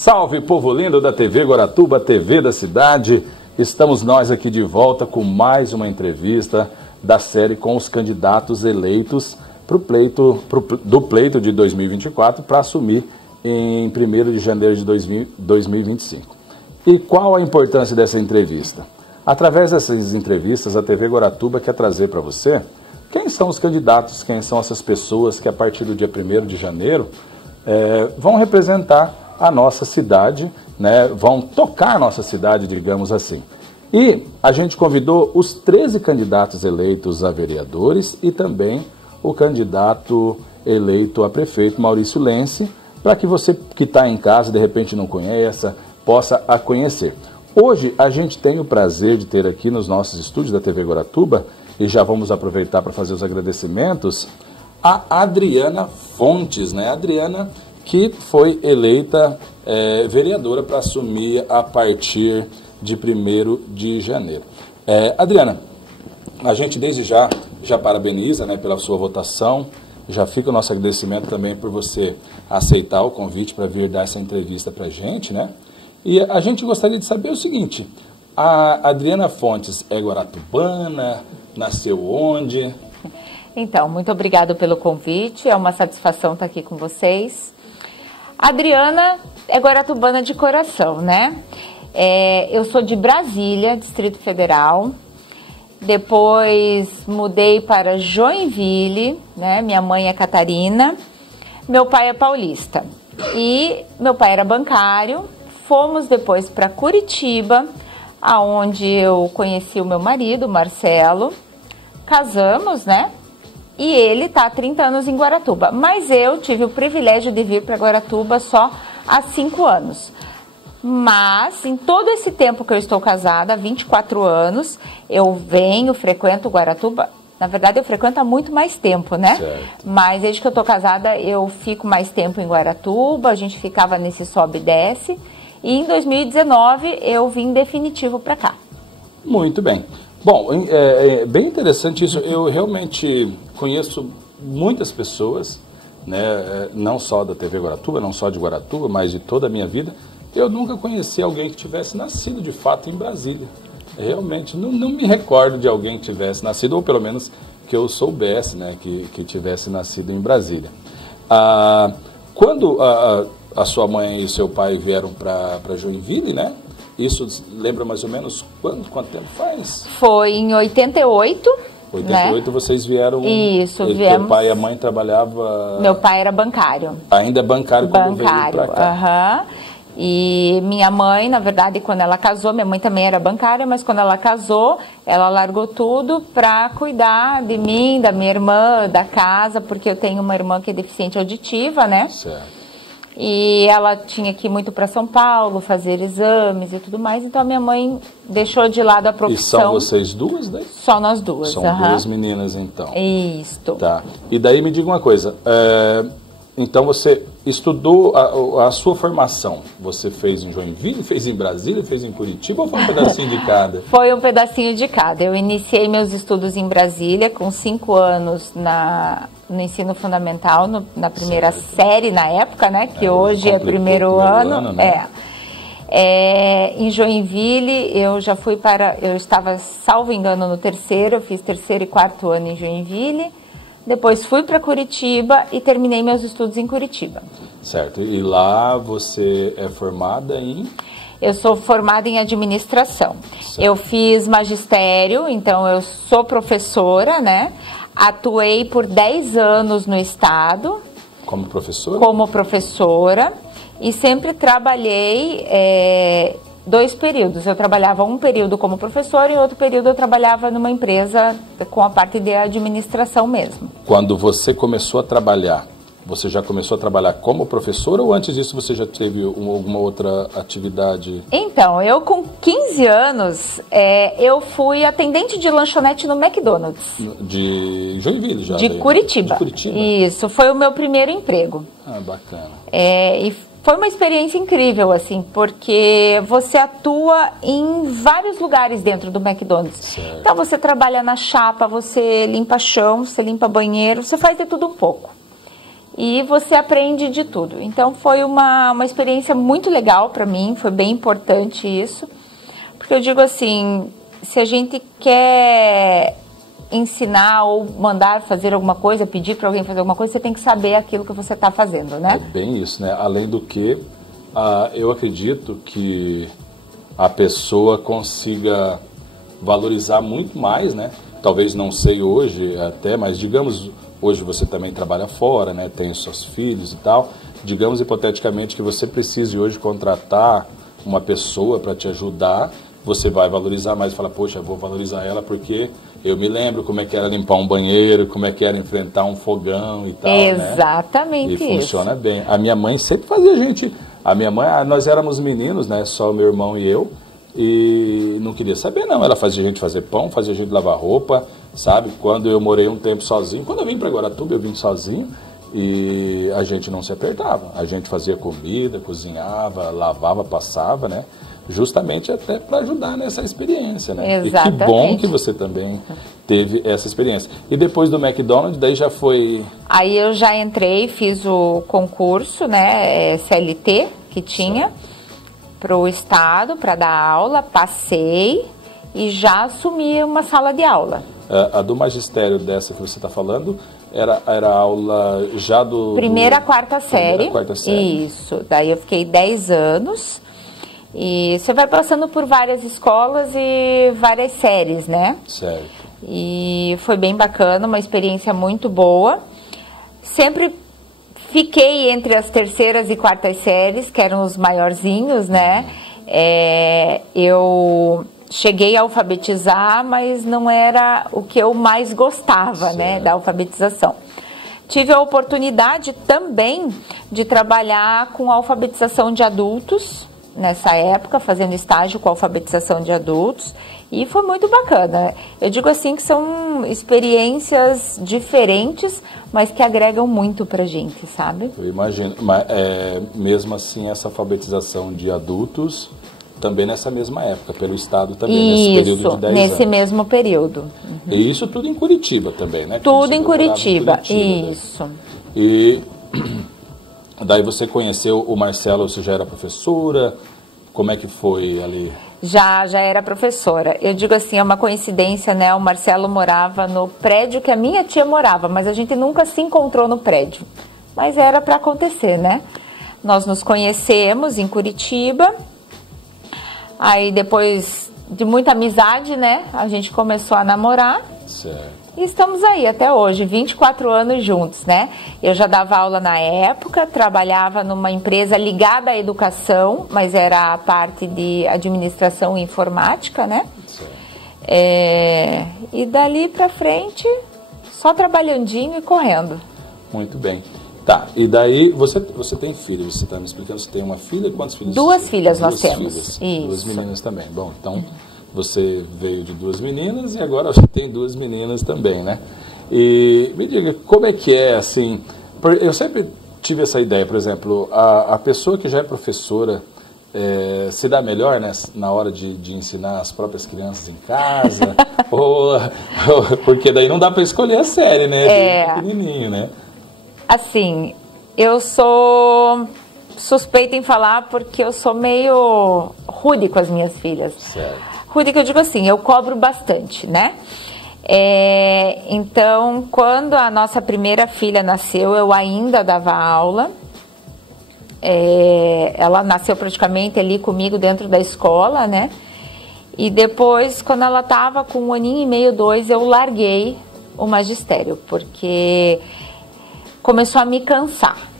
Salve, povo lindo da TV Guaratuba, TV da cidade. Estamos nós aqui de volta com mais uma entrevista da série com os candidatos eleitos do pleito de 2024 para assumir em 1º de janeiro de 2025. E qual a importância dessa entrevista? Através dessas entrevistas, a TV Guaratuba quer trazer para você quem são os candidatos, quem são essas pessoas que a partir do dia 1º de janeiro vão representar a nossa cidade, né, vão tocar a nossa cidade, digamos assim. E a gente convidou os 13 candidatos eleitos a vereadores e também o candidato eleito a prefeito, Maurício Lenci, para que você que está em casa, de repente não conheça, possa a conhecer. Hoje a gente tem o prazer de ter aqui nos nossos estúdios da TV Guaratuba, e já vamos aproveitar para fazer os agradecimentos, a Adriana Fontes, né? Adriana, que foi eleita vereadora para assumir a partir de 1º de janeiro. Adriana, a gente desde já parabeniza, né, pela sua votação, já fica o nosso agradecimento também por você aceitar o convite para vir dar essa entrevista para a gente, né? E a gente gostaria de saber o seguinte, a Adriana Fontes é guaratubana, nasceu onde? Então, muito obrigada pelo convite, é uma satisfação estar aqui com vocês. A Adriana é guaratubana de coração, né? Eu sou de Brasília, Distrito Federal. Depois mudei para Joinville, né? Minha mãe é Catarina, meu pai é paulista. E meu pai era bancário. Fomos depois para Curitiba, aonde eu conheci o meu marido, Marcelo. Casamos, né? E ele está há 30 anos em Guaratuba. Mas eu tive o privilégio de vir para Guaratuba só há 5 anos. Mas, em todo esse tempo que eu estou casada, há 24 anos, eu frequento Guaratuba. Na verdade, eu frequento há muito mais tempo, né? Certo. Mas desde que eu estou casada, eu fico mais tempo em Guaratuba, a gente ficava nesse sobe e desce. E em 2019, eu vim definitivo para cá. Muito bem. Bom, é bem interessante isso. Eu realmente conheço muitas pessoas, né, não só da TV Guaratuba, não só de Guaratuba, mas de toda a minha vida. Eu nunca conheci alguém que tivesse nascido de fato em Brasília. Realmente, não me recordo de alguém que tivesse nascido, ou pelo menos que eu soubesse, né, que tivesse nascido em Brasília. Quando a sua mãe e seu pai vieram para Joinville, né? Isso lembra mais ou menos quanto tempo faz? Foi em 88. 88, né? Vocês vieram... Isso, viemos. Seu pai e a mãe trabalhavam... Meu pai era bancário. Ainda bancário quando veio para cá. Aham. E minha mãe, na verdade, quando ela casou, minha mãe também era bancária, mas quando ela casou, ela largou tudo para cuidar de mim, da minha irmã, da casa, porque eu tenho uma irmã que é deficiente auditiva, né? Certo. E ela tinha que ir muito para São Paulo, fazer exames e tudo mais, então a minha mãe deixou de lado a profissão. E são vocês duas, né? Só nós duas. São duas meninas, então. Isto. Tá. E daí me diga uma coisa, então você estudou a sua formação, você fez em Joinville, fez em Brasília, fez em Curitiba ou foi um pedacinho de cada? Foi um pedacinho de cada. Eu iniciei meus estudos em Brasília com 5 anos no ensino fundamental, na primeira série na época, né? Que hoje é primeiro ano. Né? Em Joinville eu estava, salvo engano, no 3º, eu fiz 3º e 4º ano em Joinville. Depois fui para Curitiba e terminei meus estudos em Curitiba. Certo. E lá você é formada em? Eu sou formada em administração. Certo. Eu fiz magistério, então eu sou professora, né? Atuei por 10 anos no estado. Como professora? Como professora. E sempre trabalhei 2 períodos. Eu trabalhava um período como professora e outro período eu trabalhava numa empresa com a parte de administração mesmo. Quando você começou a trabalhar, você já começou a trabalhar como professora ou antes disso você já teve alguma outra atividade? Então, eu com 15 anos, eu fui atendente de lanchonete no McDonald's. De Joinville já? De Curitiba. De Curitiba? Isso, foi o meu primeiro emprego. Ah, bacana. E foi uma experiência incrível, assim, porque você atua em vários lugares dentro do McDonald's. Certo. Então, você trabalha na chapa, você limpa chão, você limpa banheiro, você faz de tudo um pouco. e você aprende de tudo. Então foi uma experiência muito legal para mim, foi bem importante isso, porque eu digo assim, se a gente quer ensinar ou mandar fazer alguma coisa, pedir para alguém fazer alguma coisa, você tem que saber aquilo que você está fazendo, né? É bem isso, né? Além do que, eu acredito que a pessoa consiga valorizar muito mais, né? Talvez não sei hoje até, mas digamos, hoje você também trabalha fora, né? Tem os seus filhos e tal. Digamos hipoteticamente que você precise hoje contratar uma pessoa para te ajudar, você vai valorizar mais e fala, poxa, eu vou valorizar ela porque eu me lembro como é que era limpar um banheiro, como é que era enfrentar um fogão e tal, Exatamente né? E funciona bem. A minha mãe sempre fazia a minha mãe, nós éramos meninos, né? Só o meu irmão e eu, e não queria saber não, ela fazia a gente fazer pão, fazia a gente lavar roupa, sabe? Quando eu morei um tempo sozinho, quando eu vim para Guaratuba, eu vim sozinho, e a gente não se apertava, a gente fazia comida, cozinhava, lavava, passava, né? Justamente até para ajudar nessa experiência, né? Exatamente. E que bom que você também teve essa experiência. E depois do McDonald's, daí já foi... Aí eu já entrei, fiz o concurso, né, CLT, que tinha, para o estado, para dar aula, passei e já assumi uma sala de aula. A do magistério dessa que você está falando era aula já do... Primeira a quarta série. Primeira, quarta série. Isso, daí eu fiquei 10 anos. E você vai passando por várias escolas e várias séries, né? Certo. E foi bem bacana, uma experiência muito boa. Sempre fiquei entre as terceiras e quartas séries, que eram os maiorzinhos, né? Eu cheguei a alfabetizar, mas não era o que eu mais gostava, né? Da alfabetização. Tive a oportunidade também de trabalhar com alfabetização de adultos, nessa época, fazendo estágio com alfabetização de adultos, e foi muito bacana. Eu digo assim que são experiências diferentes, mas que agregam muito pra gente, sabe? Eu imagino, mas mesmo assim essa alfabetização de adultos, também nessa mesma época, pelo estado também, nesse período de 10 anos. Nesse mesmo período. Uhum. E isso tudo em Curitiba também, né? Tudo em Curitiba, isso. Né? E... daí você conheceu o Marcelo, você já era professora? Como é que foi ali? Já era professora. Eu digo assim, é uma coincidência, né? O Marcelo morava no prédio que a minha tia morava, mas a gente nunca se encontrou no prédio. Mas era para acontecer, né? Nós nos conhecemos em Curitiba. Aí depois de muita amizade, né? A gente começou a namorar. Certo. E estamos aí até hoje, 24 anos juntos, né? Eu já dava aula na época, trabalhava numa empresa ligada à educação, mas era a parte de administração e informática, né? E dali pra frente, só trabalhandinho e correndo. Muito bem. Tá, e daí você tem filho, você está me explicando, você tem uma filha e quantos filhos? Duas filhas nós Duas temos. Filhas, isso. Duas meninas também. Bom, então... Você veio de duas meninas e agora você tem duas meninas também, né? E me diga, como é que é, assim... Eu sempre tive essa ideia, por exemplo, a pessoa que já é professora se dá melhor, né, na hora de ensinar as próprias crianças em casa? Porque daí não dá para escolher a série, né? Pequenininho, né? Assim, eu sou suspeita em falar porque eu sou meio rude com as minhas filhas. Certo. Rude, que eu digo assim, eu cobro bastante, né? Então, quando a nossa primeira filha nasceu, eu ainda dava aula. Ela nasceu praticamente ali comigo dentro da escola, né? E depois, quando ela estava com 1 aninho e meio, 2, eu larguei o magistério, porque começou a me cansar.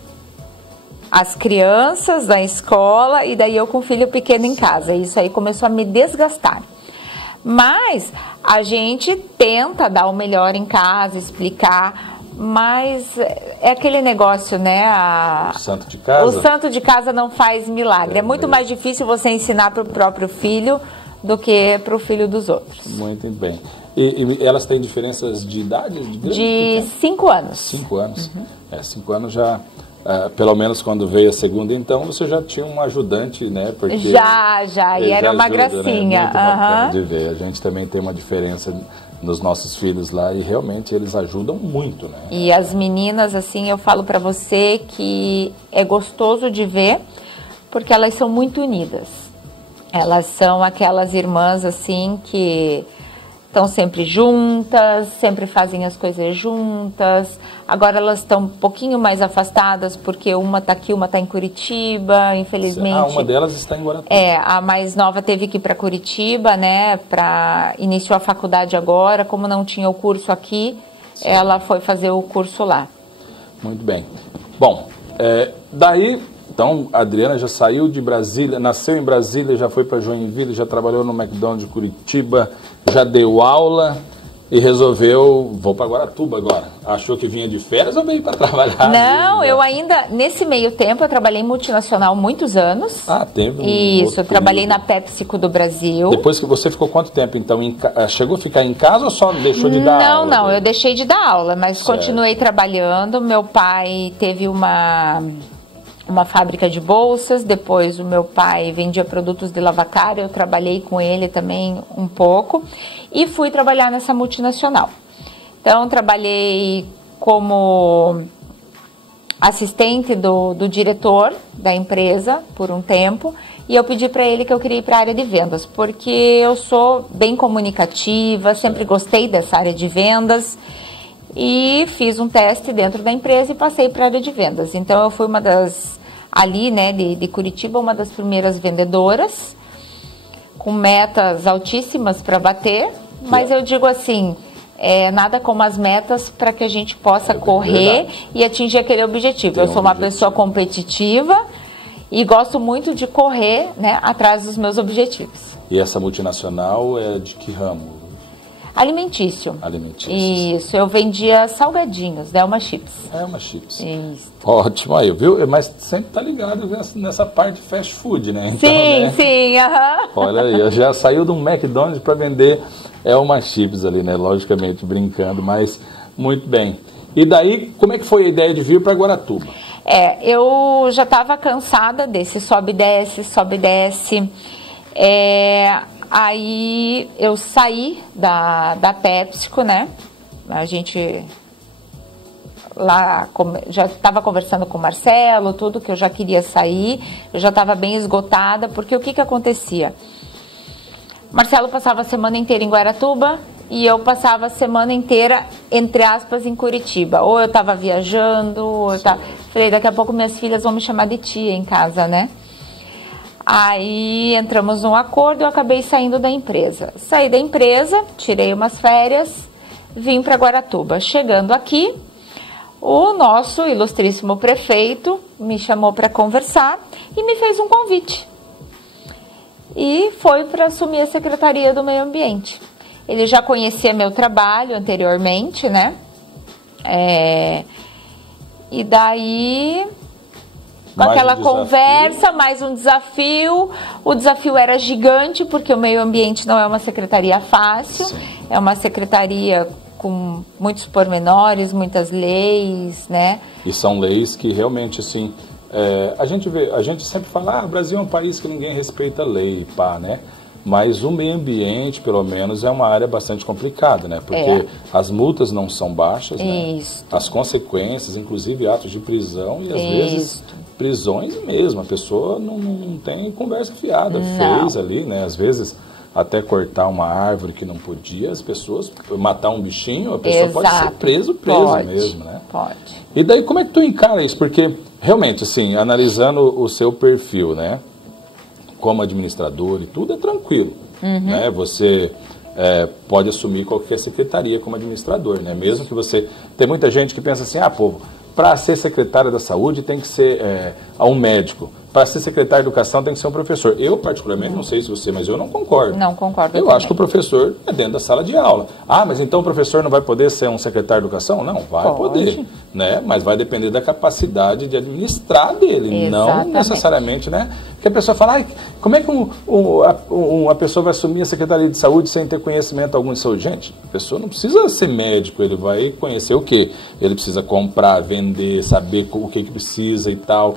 As crianças da escola e daí eu com o filho pequeno em casa. Isso aí começou a me desgastar. Mas a gente tenta dar o melhor em casa, explicar, mas é aquele negócio, né? O santo de casa? O santo de casa não faz milagre. É muito mais difícil você ensinar para o próprio filho do que para o filho dos outros. Muito bem. E elas têm diferenças de idade? De 5 anos. 5 anos. 5 anos já... pelo menos quando veio a segunda, então, você já tinha um ajudante, né? Porque já, e era uma ajuda, gracinha. Né? Muito bacana de ver. A gente também tem uma diferença nos nossos filhos lá e realmente eles ajudam muito, né? E as meninas, assim, eu falo para você que é gostoso de ver, porque elas são muito unidas. Elas são aquelas irmãs, assim, que estão sempre juntas, sempre fazem as coisas juntas. Agora elas estão um pouquinho mais afastadas, porque uma está aqui, uma está em Curitiba, infelizmente. Ah, uma delas está em Guaratuba. A mais nova teve que ir para Curitiba, né? Iniciou a faculdade agora, como não tinha o curso aqui, sim, ela foi fazer o curso lá. Muito bem. Bom, daí, então, a Adriana já saiu de Brasília, nasceu em Brasília, já foi para Joinville, já trabalhou no McDonald's de Curitiba, já deu aula e resolveu, vou para Guaratuba agora. Achou que vinha de férias ou veio para trabalhar? Não, eu ainda, nesse meio tempo, eu trabalhei em multinacional muitos anos. Ah, teve Isso, eu trabalhei na PepsiCo do Brasil. Depois que você ficou quanto tempo, então? Chegou a ficar em casa ou só deixou de dar aula? Não, eu deixei de dar aula, mas certo, continuei trabalhando. Meu pai teve uma fábrica de bolsas, depois o meu pai vendia produtos de lavacar, eu trabalhei com ele também um pouco e fui trabalhar nessa multinacional. Então, trabalhei como assistente do diretor da empresa por um tempo e eu pedi para ele que eu queria ir para a área de vendas, porque eu sou bem comunicativa, sempre gostei dessa área de vendas. E fiz um teste dentro da empresa e passei para a área de vendas. Então, eu fui uma das, ali, né, de Curitiba, uma das primeiras vendedoras, com metas altíssimas para bater. Mas eu digo assim, nada como as metas para que a gente possa correr e atingir aquele objetivo. Eu sou uma pessoa competitiva e gosto muito de correr, né, atrás dos meus objetivos. E essa multinacional é de que ramo? Alimentício. Alimentício. Isso, eu vendia salgadinhos, Delma Chips. Delma Chips. Isso. Ótimo aí, viu? Mas sempre tá ligado nessa parte de fast food, né? Então, sim, né? Sim, aham. Olha aí, já saiu de um McDonald's para vender Delma Chips ali, né? Logicamente, brincando, mas muito bem. E daí, como é que foi a ideia de vir para Guaratuba? Eu já estava cansada desse sobe e desce, sobe e desce. Aí eu saí da PepsiCo, né? A gente lá já estava conversando com o Marcelo, tudo que eu já queria sair, eu já estava bem esgotada, porque o que acontecia? Marcelo passava a semana inteira em Guaratuba e eu passava a semana inteira, entre aspas, em Curitiba. Ou eu estava viajando, ou eu tava... Falei, daqui a pouco minhas filhas vão me chamar de tia em casa, né? Aí entramos num acordo e eu acabei saindo da empresa. Saí da empresa, tirei umas férias, vim para Guaratuba. Chegando aqui, o nosso ilustríssimo prefeito me chamou para conversar e me fez um convite. E foi para assumir a Secretaria do Meio Ambiente. Ele já conhecia meu trabalho anteriormente, né? E daí... Com aquela conversa, mais um desafio. O desafio era gigante, porque o meio ambiente não é uma secretaria fácil. Sim. É uma secretaria com muitos pormenores, muitas leis, né? E são leis que realmente, assim, a gente sempre fala, o Brasil é um país que ninguém respeita a lei, pá, né? Mas o meio ambiente, pelo menos, é uma área bastante complicada, né? Porque as multas não são baixas, né? As consequências, inclusive atos de prisão e às vezes prisões mesmo. A pessoa não tem conversa fiada, fez ali, né? Às vezes até cortar uma árvore que não podia, as pessoas, matar um bichinho, a pessoa pode ser preso mesmo, né? Pode. E daí como é que tu encara isso? Porque realmente, assim, analisando o seu perfil, né? Como administrador e tudo, é tranquilo. Né? Você pode assumir qualquer secretaria como administrador, né? Mesmo que você... Tem muita gente que pensa assim, para ser secretário da saúde tem que ser um médico. Para ser secretário de educação tem que ser um professor. Eu, particularmente, não sei se você, mas eu não concordo. Não concordo. Eu acho que o professor é dentro da sala de aula. Mas então o professor não vai poder ser um secretário de educação? Não, vai poder. Né? Mas vai depender da capacidade de administrar dele. Exatamente. Não necessariamente, né? Porque a pessoa fala, como é que uma pessoa vai assumir a Secretaria de Saúde sem ter conhecimento algum de saúde? Gente, a pessoa não precisa ser médico, ele vai conhecer o quê? Ele precisa comprar, vender, saber o que precisa e tal.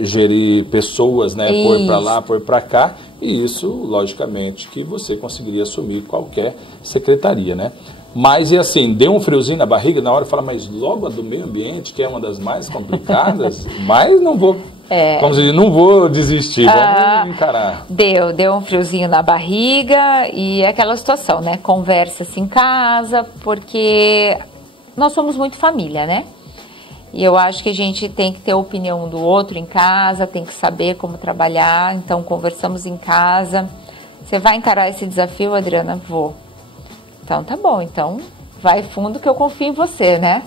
gerir pessoas, né? Pôr para lá, pôr para cá, e isso, logicamente, que você conseguiria assumir qualquer secretaria, né? Mas, e assim, deu um friozinho na barriga na hora, fala, mas logo a do meio ambiente, que é uma das mais complicadas, mas não vou, como se diz, não vou desistir, vamos encarar. Deu um friozinho na barriga e é aquela situação, né? Conversa-se em casa, porque nós somos muito família, né? E eu acho que a gente tem que ter a opinião do outro em casa, tem que saber como trabalhar, então conversamos em casa. Você vai encarar esse desafio, Adriana? Vou. Então tá bom, então vai fundo que eu confio em você, né?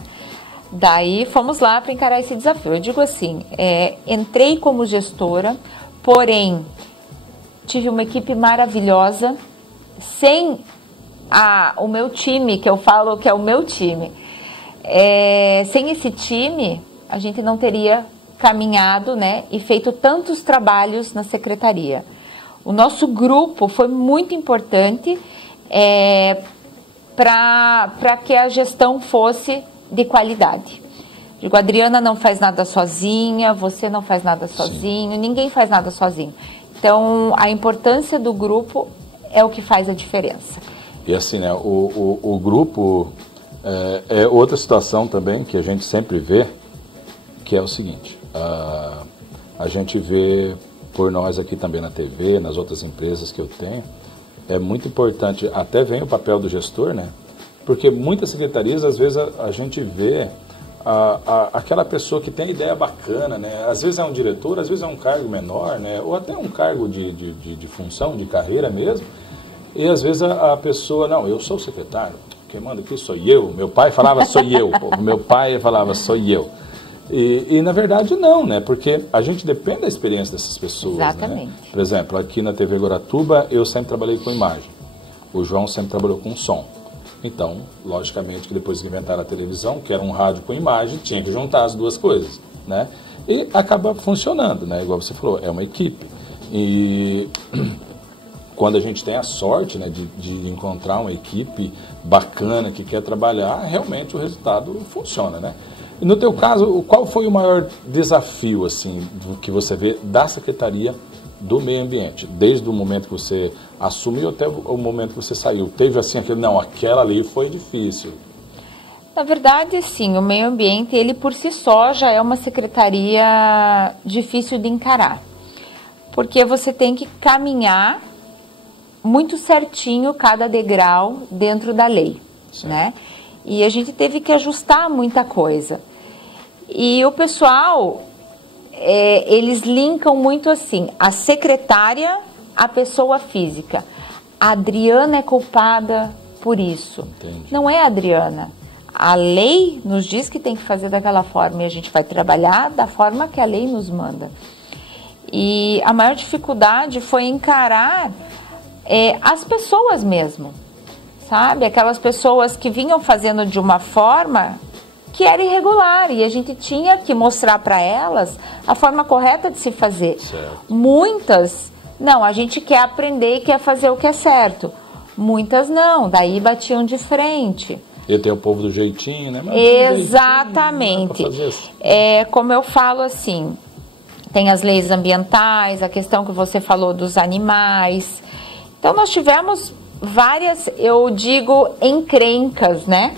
Daí fomos lá para encarar esse desafio. Eu digo assim, entrei como gestora, porém tive uma equipe maravilhosa, sem o meu time, que eu falo que é o meu time. Sem esse time, a gente não teria caminhado, né, e feito tantos trabalhos na secretaria. O nosso grupo foi muito importante para que a gestão fosse de qualidade. Digo, a Adriana não faz nada sozinha, você não faz nada sozinho, ninguém faz nada sozinho. Então, a importância do grupo é o que faz a diferença. E assim, né, o grupo é outra situação também que a gente sempre vê, que é o seguinte, a gente vê por nós aqui também na TV, nas outras empresas que eu tenho, é muito importante, até vem o papel do gestor, né? Porque muitas secretarias, às vezes, a gente vê aquela pessoa que tem ideia bacana, né? Às vezes é um diretor, às vezes é um cargo menor, né? Ou até um cargo de função, de carreira mesmo. E às vezes a pessoa, não, eu sou o secretário, quem manda aqui sou eu. Meu pai falava, sou eu. Meu pai falava, sou eu. E na verdade não, né? Porque a gente depende da experiência dessas pessoas. Exatamente. Né? Por exemplo, aqui na TV Guaratuba eu sempre trabalhei com imagem. O João sempre trabalhou com som. Então, logicamente que depois que inventaram a televisão, que era um rádio com imagem, tinha que juntar as duas coisas, né? E acaba funcionando, né? Igual você falou, é uma equipe. E quando a gente tem a sorte, né, de encontrar uma equipe bacana que quer trabalhar, realmente o resultado funciona, né? E no teu caso, qual foi o maior desafio, assim, que você vê da Secretaria do Meio Ambiente? Desde o momento que você assumiu até o momento que você saiu. Teve, assim, aquela ali foi difícil. Na verdade, sim, o meio ambiente, ele por si só já é uma secretaria difícil de encarar. Porque você tem que caminhar muito certinho cada degrau dentro da lei, né? E a gente teve que ajustar muita coisa. E o pessoal, eles linkam muito assim, a secretária, a pessoa física. A Adriana é culpada por isso. Entendi. Não é a Adriana. A lei nos diz que tem que fazer daquela forma e a gente vai trabalhar da forma que a lei nos manda. E a maior dificuldade foi encarar as pessoas mesmo, sabe? Aquelas pessoas que vinham fazendo de uma forma que era irregular e a gente tinha que mostrar para elas a forma correta de se fazer. Certo. Muitas, não, a gente quer aprender e quer fazer o que é certo. Muitas não, daí batiam de frente. E tem o povo do jeitinho, né? Mas exatamente. Como eu falo assim, tem as leis ambientais, a questão que você falou dos animais. Então nós tivemos várias, eu digo, encrencas, né?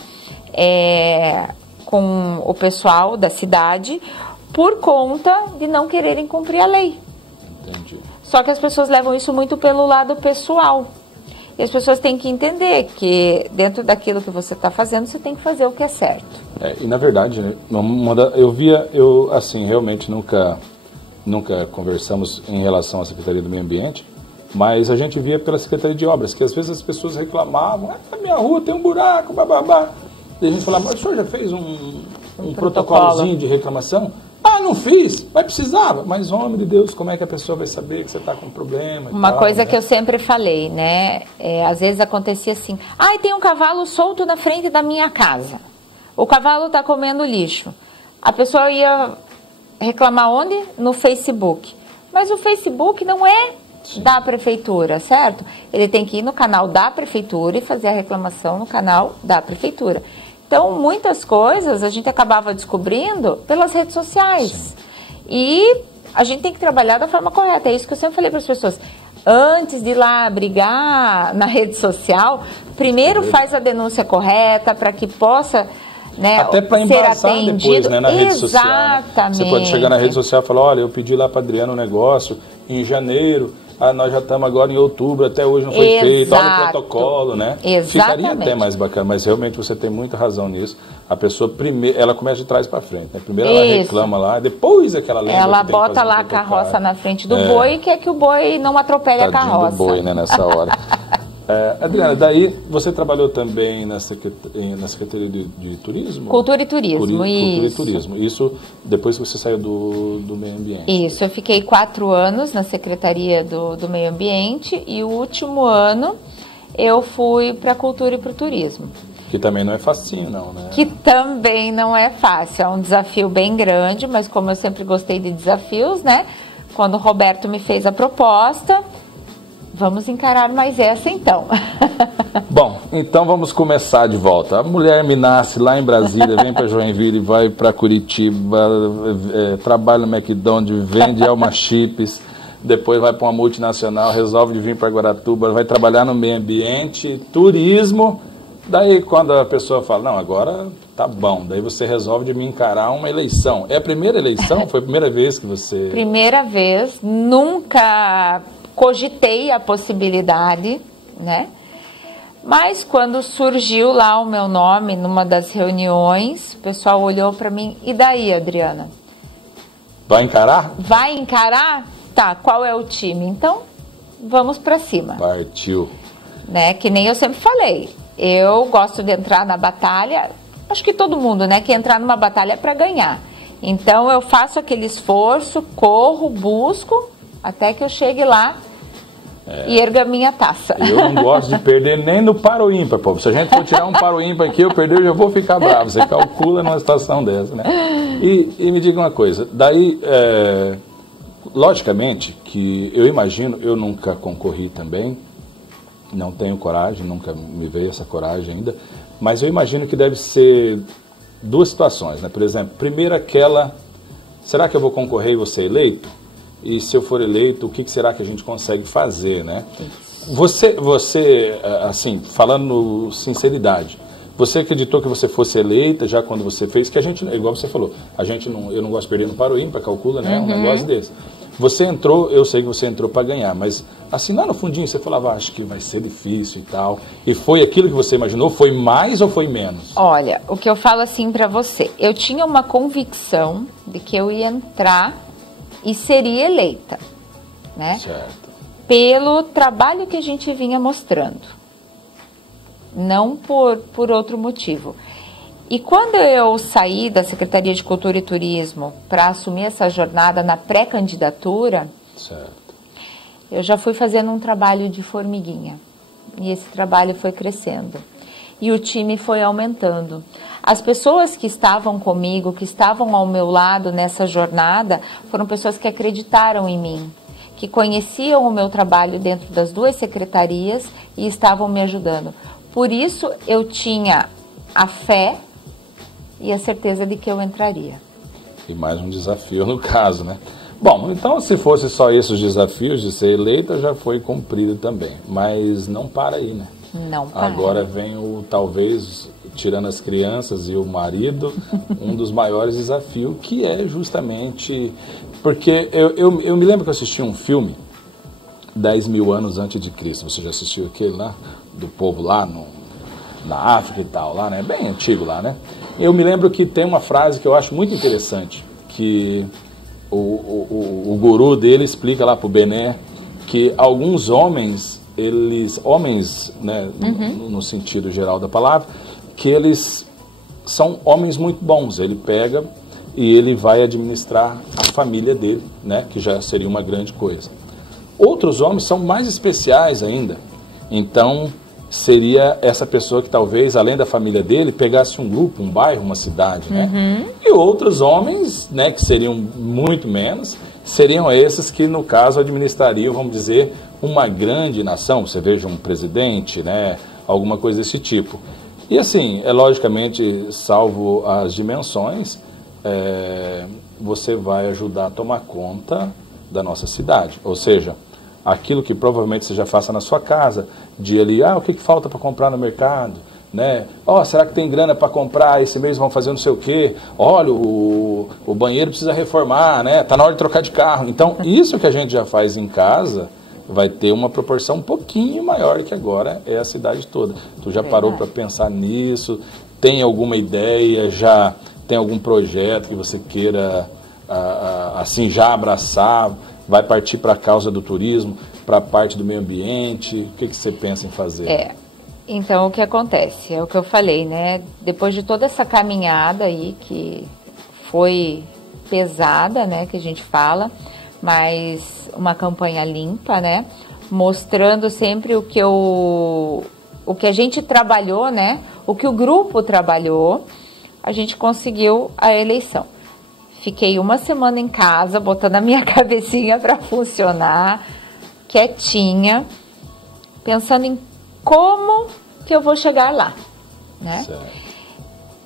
Com o pessoal da cidade por conta de não quererem cumprir a lei. Entendi. Só que as pessoas levam isso muito pelo lado pessoal. E as pessoas têm que entender que dentro daquilo que você está fazendo, você tem que fazer o que é certo. E na verdade, né, assim, realmente nunca conversamos em relação à Secretaria do Meio Ambiente, mas a gente via pela Secretaria de Obras, que às vezes as pessoas reclamavam, na minha rua tem um buraco, bababá. E a gente falava, mas o senhor já fez um protocolozinho de reclamação? Ah, não fiz, mas precisava. Mas, homem de Deus, como é que a pessoa vai saber que você está com problema? Uma coisa que eu sempre falei, né? Às vezes acontecia assim, tem um cavalo solto na frente da minha casa. O cavalo está comendo lixo. A pessoa ia reclamar onde? No Facebook. Mas o Facebook não é da prefeitura, certo? Ele tem que ir no canal da prefeitura e fazer a reclamação no canal da prefeitura. Então, muitas coisas a gente acabava descobrindo pelas redes sociais. Sim. E a gente tem que trabalhar da forma correta. É isso que eu sempre falei para as pessoas. Antes de ir lá brigar na rede social, primeiro faz a denúncia correta para que possa, né, até para embasar depois, né, na rede social. Né? Você pode chegar na rede social e falar, olha, eu pedi lá para Adriana um negócio em janeiro, nós já estamos agora em outubro, até hoje não foi feito, olha o protocolo, né? Ficaria até mais bacana, mas realmente você tem muita razão nisso. A pessoa primeiro, ela começa de trás para frente, né? Primeiro ela reclama lá, depois é que ela lembra. Ela bota lá a carroça na frente do boi e quer que o boi não atropele a carroça. Do boi, né, nessa hora. Adriana, daí você trabalhou também na Secretaria de Turismo? Cultura e Turismo, Cultura e Turismo. Isso depois que você saiu do meio ambiente? Isso, eu fiquei 4 anos na Secretaria do Meio Ambiente e o último ano eu fui para a Cultura e para o Turismo. Que também não é facinho, não, né? Que também não é fácil, é um desafio bem grande, mas como eu sempre gostei de desafios, né? Quando o Roberto me fez a proposta, vamos encarar mais essa então. Bom, então vamos começar de volta. A mulher me nasce lá em Brasília, vem para Joinville, vai para Curitiba, trabalha no McDonald's, vende Alma Chips, depois vai para uma multinacional, resolve de vir para Guaratuba, vai trabalhar no meio ambiente, turismo. Daí quando a pessoa fala, não, agora tá bom, daí você resolve de me encarar uma eleição. É a primeira eleição? Foi a primeira vez que você... Primeira vez, nunca cogitei a possibilidade, né? Mas quando surgiu lá o meu nome numa das reuniões, o pessoal olhou para mim, e daí, Adriana? Vai encarar? Vai encarar? Tá, qual é o time? Então, vamos para cima. Partiu. Né? Que nem eu sempre falei, eu gosto de entrar na batalha, acho que todo mundo, né, que entrar numa batalha é para ganhar. Então, eu faço aquele esforço, corro, busco, até que eu chegue lá e erga a minha taça. Eu não gosto de perder nem no paro ímpar, pô. Se a gente for tirar um paro ímpar aqui, eu perder, eu já vou ficar bravo. Você calcula numa situação dessa, né? E me diga uma coisa, daí, logicamente, que eu imagino, eu nunca concorri também, não tenho coragem, nunca me veio essa coragem ainda, mas eu imagino que deve ser duas situações, né? Por exemplo, primeiro aquela, será que eu vou concorrer e vou ser eleito? E se eu for eleito, o que será que a gente consegue fazer, né? Você, assim, falando sinceridade, você acreditou que você fosse eleita já quando você fez, que a gente, igual você falou, eu não gosto de perder no paro ímpar, calcula, né? Um negócio desse. Você entrou, eu sei que você entrou para ganhar, mas assim, lá no fundinho você falava, acho que vai ser difícil e tal. E foi aquilo que você imaginou? Foi mais ou foi menos? Olha, o que eu falo assim para você, eu tinha uma convicção de que eu ia entrar e seria eleita, né? Certo. Pelo trabalho que a gente vinha mostrando, não por outro motivo. E quando eu saí da Secretaria de Cultura e Turismo para assumir essa jornada na pré-candidatura, eu já fui fazendo um trabalho de formiguinha. E esse trabalho foi crescendo. E o time foi aumentando. As pessoas que estavam comigo, que estavam ao meu lado nessa jornada, foram pessoas que acreditaram em mim, que conheciam o meu trabalho dentro das duas secretarias e estavam me ajudando. Por isso, eu tinha a fé e a certeza de que eu entraria. E mais um desafio no caso, né? Bom, então se fosse só esses desafios de ser eleita, já foi cumprido também. Mas não para aí, né? Não para. Agora vem o, talvez, tirando as crianças e o marido, um dos maiores desafios, que é justamente... Porque eu me lembro que eu assisti um filme, 10 mil anos antes de Cristo. Você já assistiu aquele lá? Do povo lá na África e tal, lá, né? Bem antigo lá, né? Eu me lembro que tem uma frase que eu acho muito interessante, que o guru dele explica lá pro Bené, que alguns homens, né, no sentido geral da palavra, que eles são homens muito bons. Ele pega e ele vai administrar a família dele, né, que já seria uma grande coisa. Outros homens são mais especiais ainda. Então, seria essa pessoa que talvez, além da família dele, pegasse um grupo, um bairro, uma cidade, né? E outros homens, né, que seriam muito menos, seriam esses que, no caso, administrariam, vamos dizer, uma grande nação. Você veja um presidente, né, alguma coisa desse tipo. E assim, logicamente, salvo as dimensões, você vai ajudar a tomar conta da nossa cidade. Ou seja, aquilo que provavelmente você já faça na sua casa, de ali, o que falta para comprar no mercado? Né? Será que tem grana para comprar? Esse mês vão fazer não sei o quê. Olha, o banheiro precisa reformar, né? Tá na hora de trocar de carro. Então, isso que a gente já faz em casa vai ter uma proporção um pouquinho maior que agora é a cidade toda. Tu já parou para pensar nisso? Tem alguma ideia? Já tem algum projeto que você queira assim já abraçar? Vai partir para a causa do turismo, para a parte do meio ambiente? O que você pensa em fazer? Então, o que acontece? É o que eu falei, né? Depois de toda essa caminhada aí, que foi pesada, né? Que a gente fala, mas uma campanha limpa, né? Mostrando sempre o que a gente trabalhou, né? O que o grupo trabalhou, a gente conseguiu a eleição. Fiquei uma semana em casa, botando a minha cabecinha para funcionar, quietinha, pensando em como que eu vou chegar lá, né? Certo.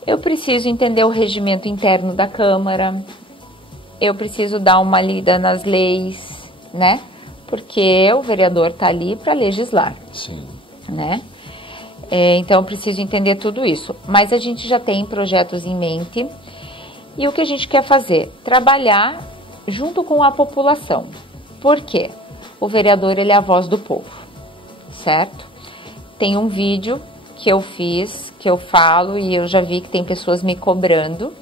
Eu preciso entender o regimento interno da Câmara, eu preciso dar uma lida nas leis, né? Porque o vereador está ali para legislar. Sim. Né? Então, eu preciso entender tudo isso. Mas a gente já tem projetos em mente. E o que a gente quer fazer? Trabalhar junto com a população. Por quê? O vereador, ele é a voz do povo, certo? Tem um vídeo que eu fiz, que eu falo, e eu já vi que tem pessoas me cobrando.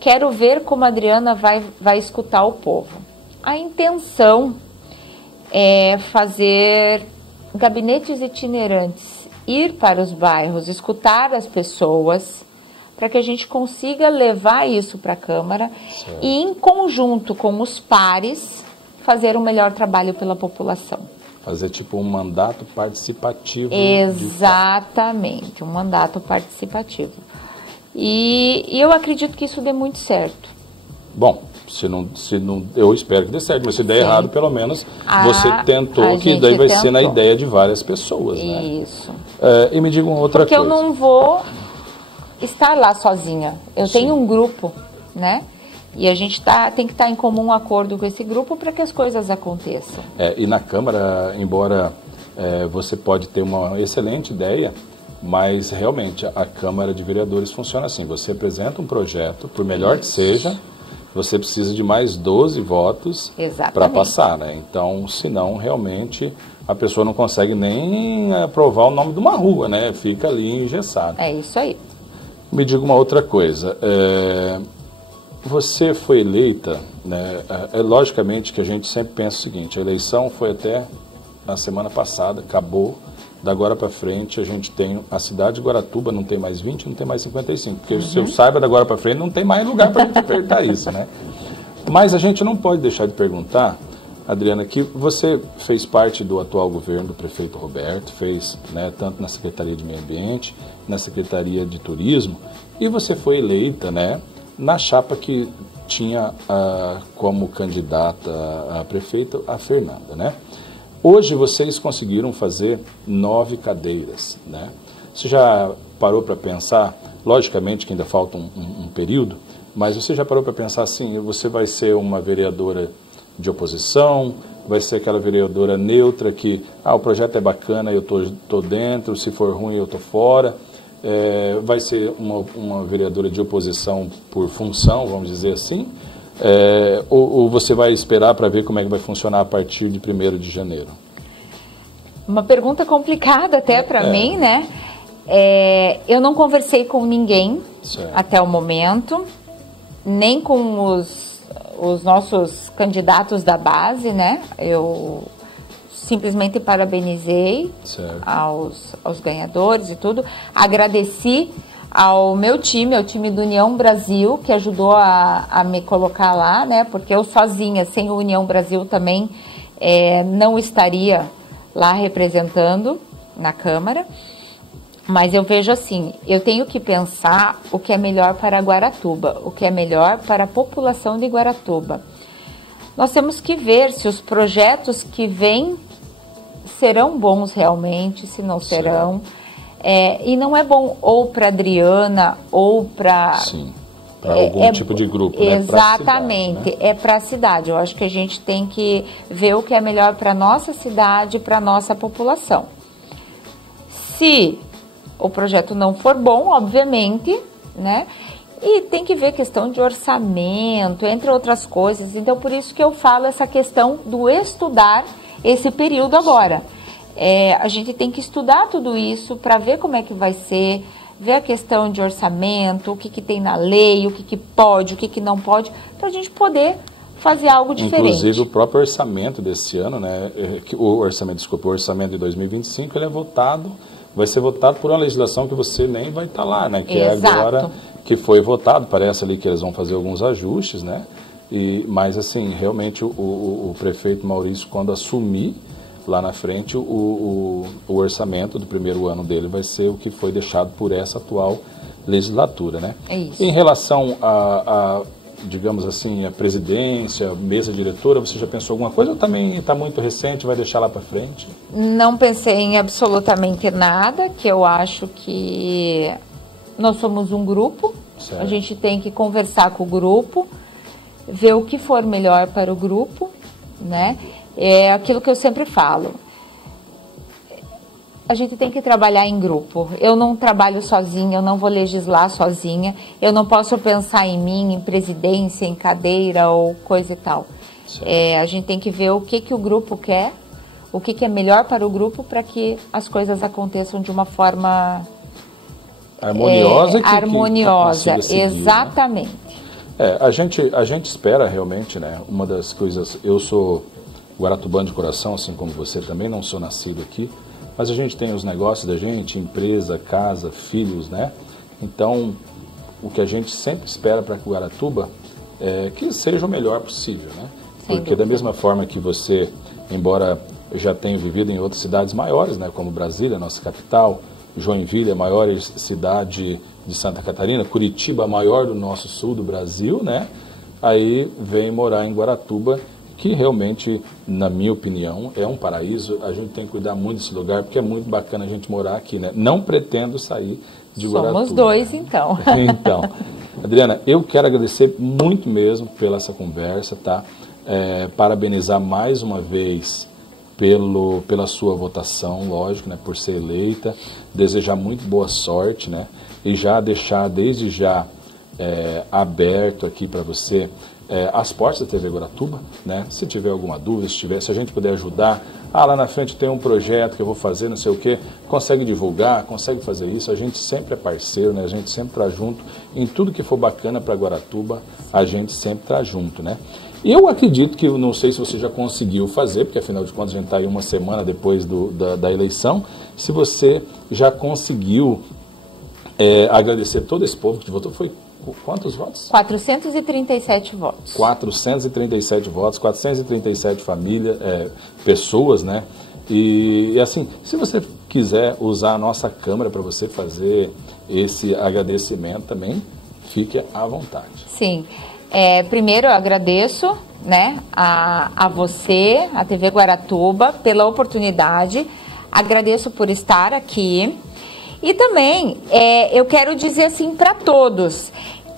Quero ver como a Adriana vai escutar o povo. A intenção é fazer gabinetes itinerantes, ir para os bairros, escutar as pessoas, para que a gente consiga levar isso para a Câmara. Certo. E, em conjunto com os pares, fazer um melhor trabalho pela população. Fazer tipo um mandato participativo. Exatamente, um mandato participativo. E eu acredito que isso dê muito certo. Bom, se não, eu espero que dê certo, mas se der errado, pelo menos você tentou, que daí vai ser na ideia de várias pessoas, né? Isso. E me diga uma outra coisa. Porque eu não vou estar lá sozinha. Eu tenho um grupo, né? E a gente tem que estar em comum acordo com esse grupo para que as coisas aconteçam. E na Câmara, embora você pode ter uma excelente ideia, mas realmente a Câmara de Vereadores funciona assim. Você apresenta um projeto, por melhor que seja, você precisa de mais 12 votos para passar, né? Então, senão, realmente, a pessoa não consegue nem aprovar o nome de uma rua, né? Fica ali engessado. É isso aí. Me diga uma outra coisa. Você foi eleita, né? Logicamente que a gente sempre pensa o seguinte, a eleição foi até a semana passada, acabou. Da agora para frente, a gente tem a cidade de Guaratuba, não tem mais 20, não tem mais 55. Porque se eu saiba da agora para frente, não tem mais lugar para a gente apertar isso, né? Mas a gente não pode deixar de perguntar, Adriana, que você fez parte do atual governo do prefeito Roberto, fez, né, tanto na Secretaria de Meio Ambiente, na Secretaria de Turismo, e você foi eleita, né, na chapa que tinha como candidata a prefeita a Fernanda, né? Hoje vocês conseguiram fazer 9 cadeiras, né? Você já parou para pensar, logicamente que ainda falta um período, mas você já parou para pensar assim, você vai ser uma vereadora de oposição, vai ser aquela vereadora neutra que, o projeto é bacana, eu tô dentro, se for ruim eu tô fora, vai ser uma vereadora de oposição por função, vamos dizer assim, ou você vai esperar para ver como é que vai funcionar a partir de 1º de janeiro? Uma pergunta complicada até para mim, né? Eu não conversei com ninguém até o momento, nem com os nossos candidatos da base, né? Eu simplesmente parabenizei aos ganhadores e tudo. Agradeci ao meu time, ao time do União Brasil, que ajudou a me colocar lá, né? Porque eu sozinha, sem o União Brasil também, não estaria lá representando na Câmara. Mas eu vejo assim, eu tenho que pensar o que é melhor para Guaratuba, o que é melhor para a população de Guaratuba. Nós temos que ver se os projetos que vêm serão bons realmente, se não serão. E não é bom ou para Adriana ou para Para algum tipo de grupo, né? Exatamente, cidade, né? É para a cidade. Eu acho que a gente tem que ver o que é melhor para a nossa cidade, para a nossa população. Se o projeto não for bom, obviamente, né? E tem que ver questão de orçamento, entre outras coisas. Então, por isso que eu falo essa questão do estudar esse período agora. A gente tem que estudar tudo isso para ver como é que vai ser, ver a questão de orçamento, o que tem na lei, o que pode, o que não pode, para a gente poder fazer algo diferente. Inclusive o próprio orçamento desse ano, né? O orçamento de 2025, ele é votado, vai ser votado por uma legislação que você nem vai estar lá, né? Que Exato. É agora que foi votado, parece ali que eles vão fazer alguns ajustes, né? Mas assim, realmente o prefeito Maurício, quando assumir, lá na frente, o orçamento do primeiro ano dele vai ser o que foi deixado por essa atual legislatura, né? É isso. Em relação a digamos assim, a presidência, mesa diretora, você já pensou alguma coisa ou também está muito recente, vai deixar lá para frente? Não pensei em absolutamente nada, que eu acho que nós somos um grupo, certo. A gente tem que conversar com o grupo, ver o que for melhor para o grupo, né? É aquilo que eu sempre falo. A gente tem que trabalhar em grupo. Eu não trabalho sozinha, eu não vou legislar sozinha, eu não posso pensar em mim, em presidência, em cadeira ou coisa e tal. A gente tem que ver o que o grupo quer, o que é melhor para o grupo para que as coisas aconteçam de uma forma harmoniosa. Harmoniosa, seguir, exatamente. Né? A gente espera realmente, né? Uma das coisas, eu sou guaratubano de coração, assim como você também, não sou nascido aqui, mas a gente tem os negócios da gente, empresa, casa, filhos, né? Então, o que a gente sempre espera para Guaratuba é que seja o melhor possível, né? Porque da mesma forma que você, embora já tenha vivido em outras cidades maiores, né? Como Brasília, nossa capital, Joinville, a maior cidade de Santa Catarina, Curitiba, a maior do nosso sul do Brasil, né? Aí vem morar em Guaratuba, que realmente, na minha opinião, é um paraíso. A gente tem que cuidar muito desse lugar, porque é muito bacana a gente morar aqui, né? Não pretendo sair de Guaratuba. Somos dois, então. Então, Adriana, eu quero agradecer muito mesmo pela essa conversa, tá? Parabenizar mais uma vez pela sua votação, lógico, né? Por ser eleita. Desejar muito boa sorte, né? E já deixar, desde já, aberto aqui para você as portas da TV Guaratuba, né? Se tiver alguma dúvida, se a gente puder ajudar, lá na frente tem um projeto que eu vou fazer, não sei o quê, consegue divulgar, consegue fazer isso, a gente sempre é parceiro, né? A gente sempre está junto, em tudo que for bacana para Guaratuba, a gente sempre está junto, né? E eu acredito que, não sei se você já conseguiu fazer, porque afinal de contas a gente está aí uma semana depois da eleição, se você já conseguiu agradecer todo esse povo que votou, foi quantos votos? 437 votos. 437 votos, 437 famílias, pessoas, né? E assim, se você quiser usar a nossa câmera para você fazer esse agradecimento também, fique à vontade. Sim. Primeiro eu agradeço, né, a você, a TV Guaratuba, pela oportunidade. Agradeço por estar aqui. E também eu quero dizer assim para todos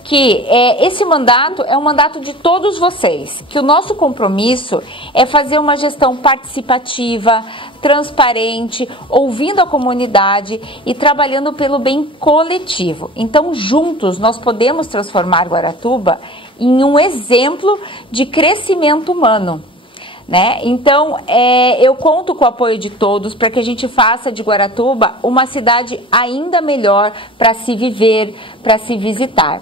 que esse mandato é um mandato de todos vocês, que o nosso compromisso é fazer uma gestão participativa, transparente, ouvindo a comunidade e trabalhando pelo bem coletivo. Então, juntos, nós podemos transformar Guaratuba em um exemplo de crescimento humano. Né? Então, eu conto com o apoio de todos para que a gente faça de Guaratuba uma cidade ainda melhor para se viver, para se visitar.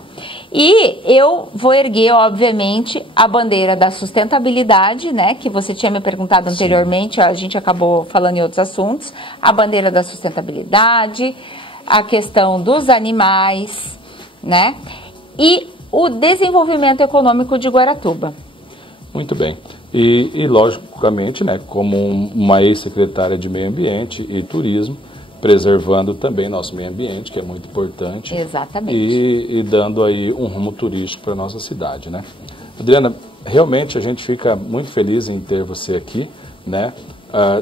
E eu vou erguer, obviamente, a bandeira da sustentabilidade, né? Que você tinha me perguntado anteriormente, a gente acabou falando em outros assuntos. A bandeira da sustentabilidade, a questão dos animais, né? E o desenvolvimento econômico de Guaratuba. Muito bem. E logicamente, né, como uma ex-secretária de Meio Ambiente e Turismo, preservando também nosso meio ambiente, que é muito importante. Exatamente. E dando aí um rumo turístico para a nossa cidade, né? Adriana, realmente a gente fica muito feliz em ter você aqui, né?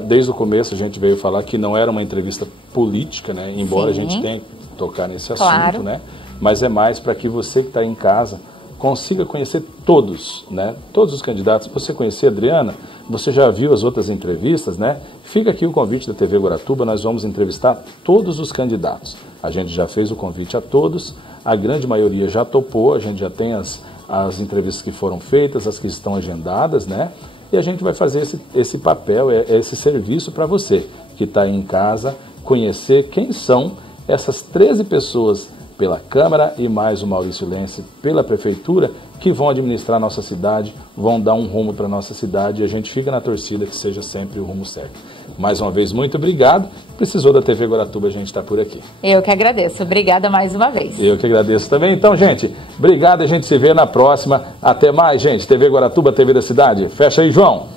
Desde o começo a gente veio falar que não era uma entrevista política, né? Embora a gente tenha que tocar nesse assunto, né? mas é mais para que você que está em casa consiga conhecer todos, né? Todos os candidatos. Você conhecer a Adriana, você já viu as outras entrevistas, né? Fica aqui o convite da TV Guaratuba, nós vamos entrevistar todos os candidatos. A gente já fez o convite a todos, a grande maioria já topou, a gente já tem as entrevistas que foram feitas, as que estão agendadas, né? E a gente vai fazer esse papel, esse serviço para você que está aí em casa, conhecer quem são essas 13 pessoas pela Câmara e mais o Maurício Lense pela Prefeitura, que vão administrar a nossa cidade, vão dar um rumo para a nossa cidade, e a gente fica na torcida que seja sempre o rumo certo. Mais uma vez, muito obrigado. Precisou da TV Guaratuba, a gente está por aqui. Eu que agradeço. Obrigada mais uma vez. Eu que agradeço também. Então, gente, obrigado, a gente se vê na próxima. Até mais, gente. TV Guaratuba, TV da Cidade. Fecha aí, João.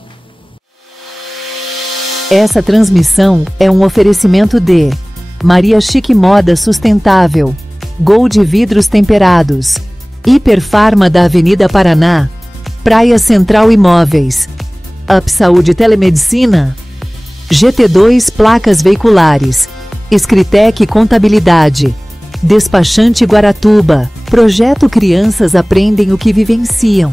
Essa transmissão é um oferecimento de Maria Chique Moda Sustentável, Gold Vidros Temperados, Hiperfarma da Avenida Paraná, Praia Central Imóveis, Up Saúde Telemedicina, GT2 Placas Veiculares, Escritec Contabilidade, Despachante Guaratuba, Projeto Crianças Aprendem o que Vivenciam,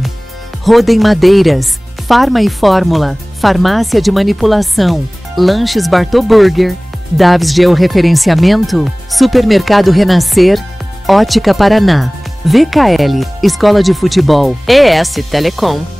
Rodem Madeiras, Farma e Fórmula, Farmácia de Manipulação, Lanches Bartô Burger, Daves Georreferenciamento, Supermercado Renascer, Ótica Paraná, VKL, Escola de Futebol, ES Telecom.